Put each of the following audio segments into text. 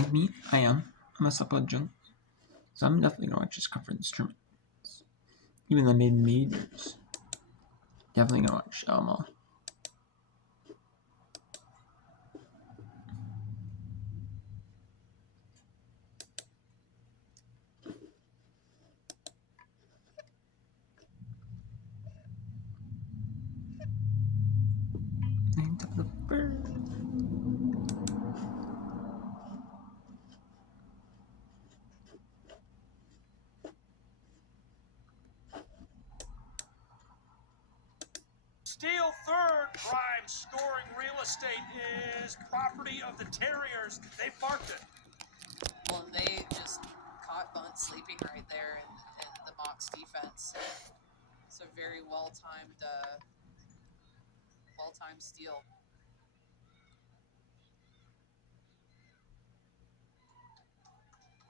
Like me, I am. I'm a supple junk. So I'm definitely going to watch his conference tournaments. Even the mid-majors. Definitely going to watch them all. The bird. Steal third. Prime scoring real estate is property of the Terriers. They marked it. Well, they just caught Bunt sleeping right there in the Mocs defense. It's a very well-timed steal.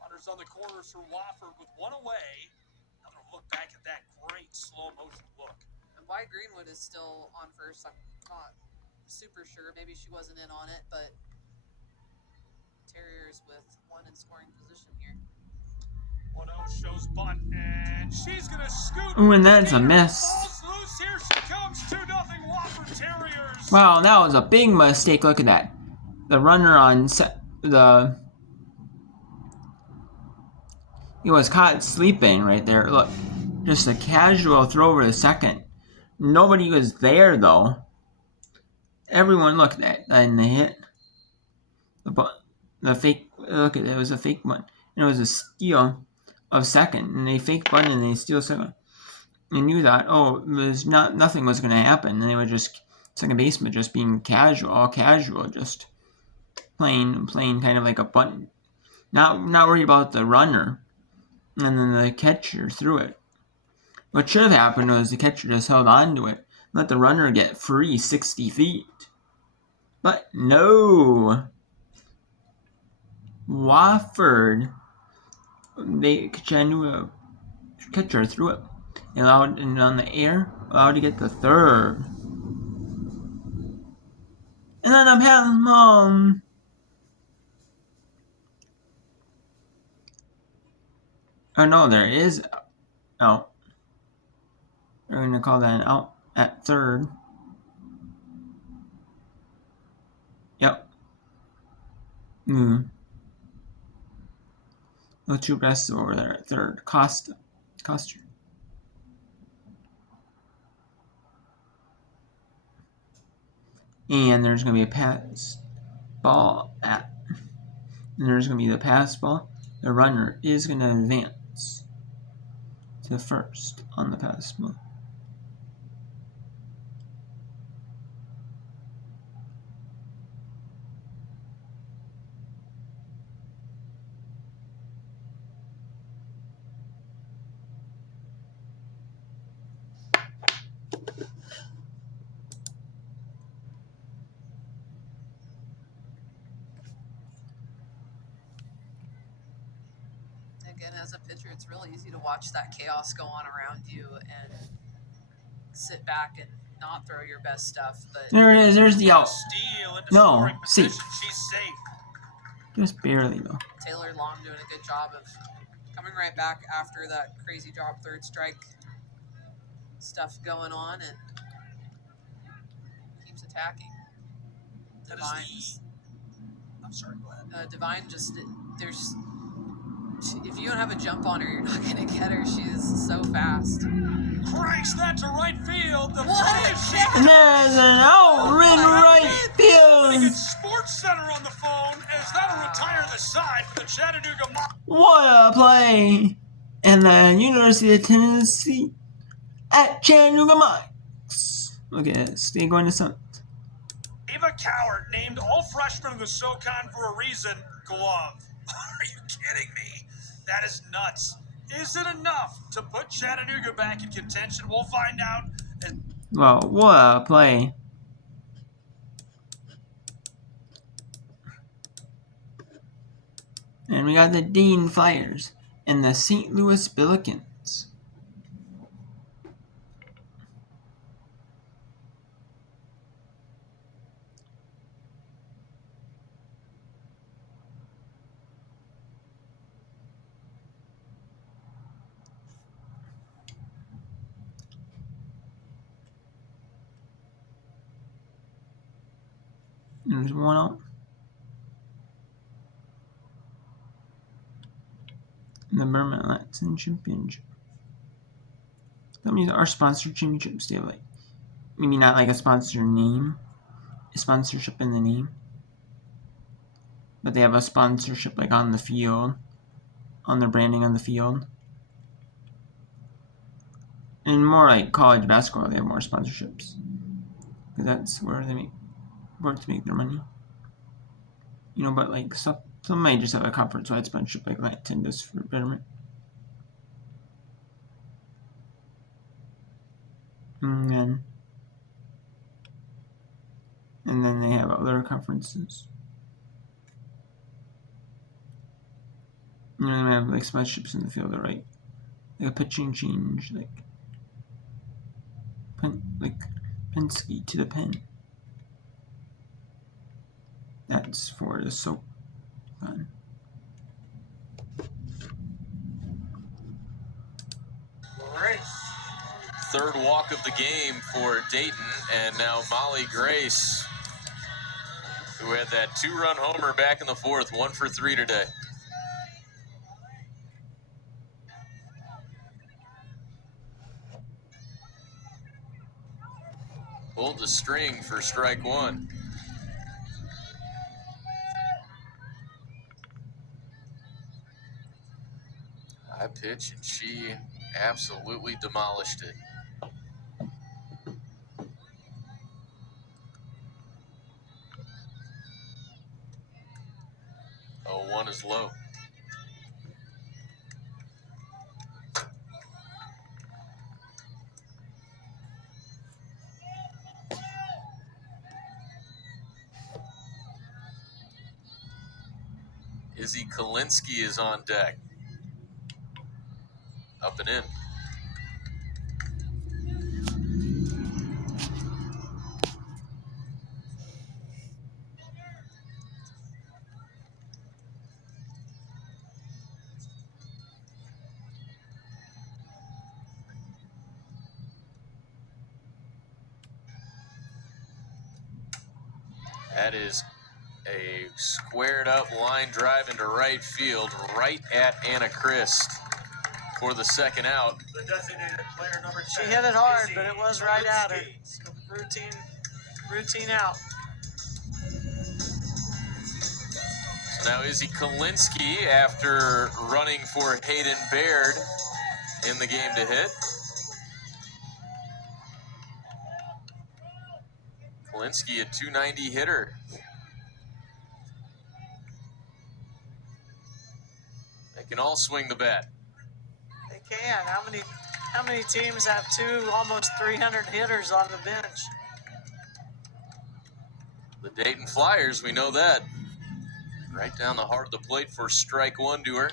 Runners on the corners for Wofford with one away. Another look back at that great slow motion look. And why Greenwood is still on first, I'm not super sure. Maybe she wasn't in on it, but Terriers with one in scoring position here. 1-0 shows Bunt, and she's going to scoot. Ooh, and that's a miss. Ball's loose. Here she comes. 2-0 Wofford Terriers. Wow, that was a big mistake. Look at that. The runner on he was caught sleeping right there. Look, just a casual throw over the second. Nobody was there though. Everyone looked at that and they hit the fake. Look at it. It was a fake one. And it was a steal of second, and they fake one and they steal second. And you thought, oh, it was nothing was going to happen. And they were just second baseman just being casual, all casual, just playing kind of like a button. Not worried about the runner. And then the catcher threw it. What should have happened was the catcher just held on to it, let the runner get free 60 feet. But no. Wofford, Chattanooga catcher threw it. Allowed and on the air, allowed to get the third. And then I'm having mom. Oh no, there is out. We're going to call that an out at third. Yep. No two breaths over there at third. Coster. And there's going to be a pass ball at. And there's going to be the pass ball. The runner is going to advance to first on the pass ball. Again, as a pitcher, it's really easy to watch that chaos go on around you and sit back and not throw your best stuff. But there it is. There's the out. No, safe. She's safe. Just barely though. Taylor Long doing a good job of coming right back after that crazy drop third strike stuff going on and keeps attacking. I'm sorry, go ahead. Divine there's, if you don't have a jump on her, you're not going to get her. She is so fast. Cranks that to right field. The and there's an out in right field. Sports Center on the phone as that'll retire the side for the Chattanooga Mocs. What a play! And the University of Tennessee at Chattanooga Mocs. Look at this. They going to something. Ava Cowart named all freshmen in the SoCon for a reason. Glove. Are you kidding me? That is nuts. Is it enough to put Chattanooga back in contention? We'll find out. Well, what a play. And we got the Dean Flyers and the St. Louis Billikens. There's one out. The Burma Latin Championship. That means our sponsored championships, they have like, maybe not like a sponsor name, a sponsorship in the name, but they have a sponsorship like on the field, on their branding on the field. And more like college basketball, they have more sponsorships, because that's where they work to make their money. You know, but like some might just have a conference-wide sponsorship like Latin does for Betterment. And then they have other conferences. You know, they have like sponsorships in the field, right? Like a pitching change, like Penske to the pen. That's for the soap fun. Third walk of the game for Dayton, and now Molly Grace, who had that 2-run homer back in the fourth, 1 for 3 today. Pulled the string for strike one. High pitch, and she absolutely demolished it. 0-1 is low. Izzy Kalinsky is on deck. Up and in. That is a squared up line drive into right field, right at Anna Christ for the second out. The designated player number 10. She hit it hard, but it was right at her. Routine out. So now Izzy Kalinsky, after running for Hayden Baird in the game to hit. Kalinsky, a .290 hitter. They can all swing the bat. They can. How many teams have almost 300 hitters on the bench? The Dayton Flyers, we know that. Right down the heart of the plate for strike one to her.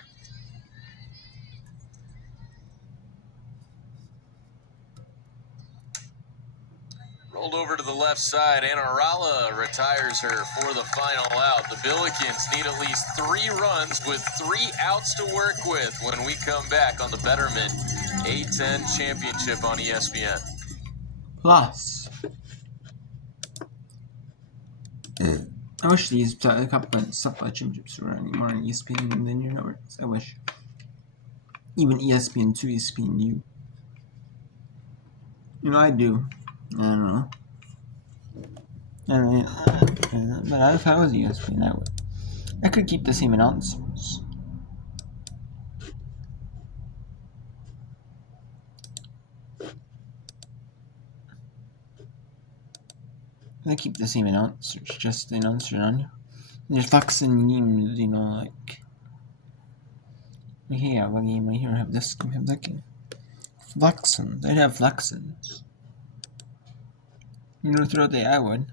Rolled over to the left side. Anarala retires her for the final out. The Billikens need at least 3 runs with 3 outs to work with when we come back on the Betterment A10 Championship on ESPN. Plus, I wish these couple of supply championships were any more on ESPN than linear networks. I wish. Even ESPN2, ESPNU. You know, I do. I don't know. But if I was ESPN, I could keep the same announcers. I keep the same announcers, just the announcer on you. There's flexing games, you know, like hey, I have a game, I here have this game, have that game. Flexing, they'd have flexins. You know, throughout the day I would.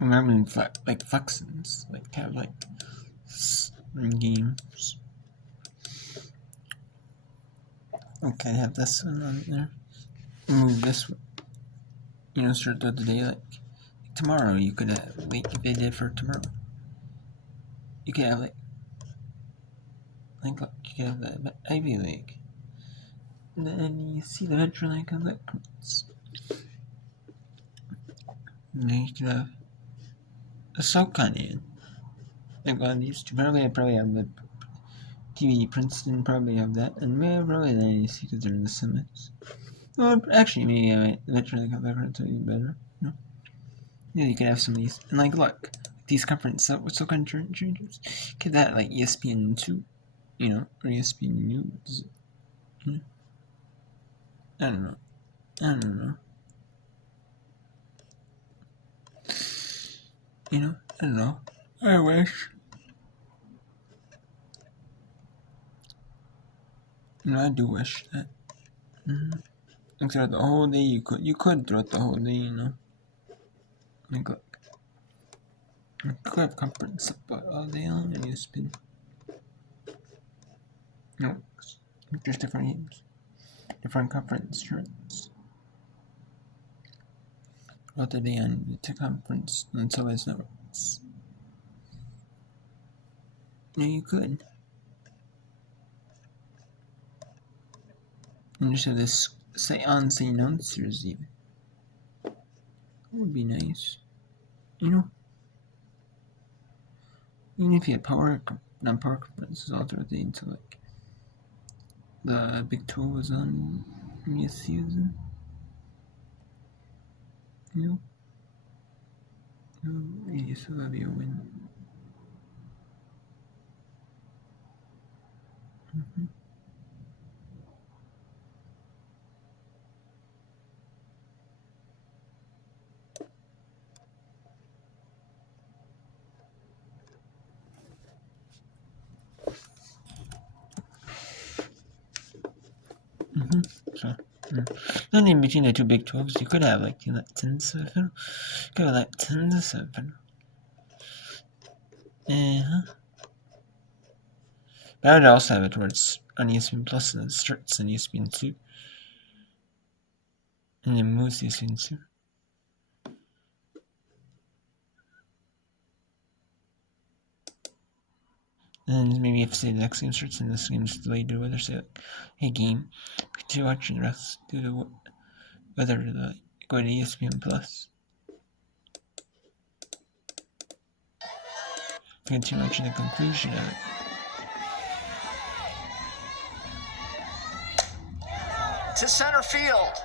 And I mean, like flexins, like have like games. Okay, I have this one on there. Move this one. You know, start throughout the day, like tomorrow you could have, like if they did for tomorrow. You could have like look, you could have the Ivy League. And then you see the Metro League of that. And then you could have a SoCon in. Like one of these two. Probably have the TV Princeton, probably have that. And maybe probably the NEC because they're in the Summits. Well, actually, maybe I might eventually have that to be better. You know? Yeah, you could have some of these. And like, look, these conference, SoCon changes. Get that like ESPN2, you know, or ESPN News. You know? I don't know. You know, I don't know. I wish. You know, I do wish that. Like throughout the whole day, you could throughout the whole day, you know. Like, look, you could have conference about all day long, and you spend, you know, just different games, different conference shirts. Throughout the day on the conference on Television networks. Yeah, you could. And just have this say on-say announcers even. That would be nice. You know, even if you had non-power conferences all throughout the day until like the Big 12 was on this season. You know, yeah, so that'd be a win. So, then in between the two Big 12s, you could have like 10-7. You could have like 10-7. But I would also have it where it's on ESPN Plus and it starts on ESPN 2. And then moves to ESPN 2. And then maybe if say the next game starts and this game's delayed or whether say like, hey game, continue watching the rest due to whether the go to ESPN Plus. Continue watching the conclusion of it. To center field.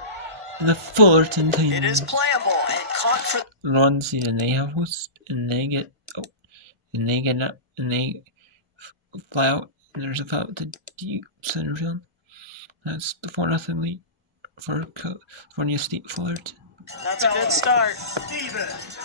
The Fullerton Titans. It is playable and caught for one season they have host and they get up and they fly out and there's a foul to deep center field. That's the 4-0 lead for California State Fullerton. That's a good start. Stevens.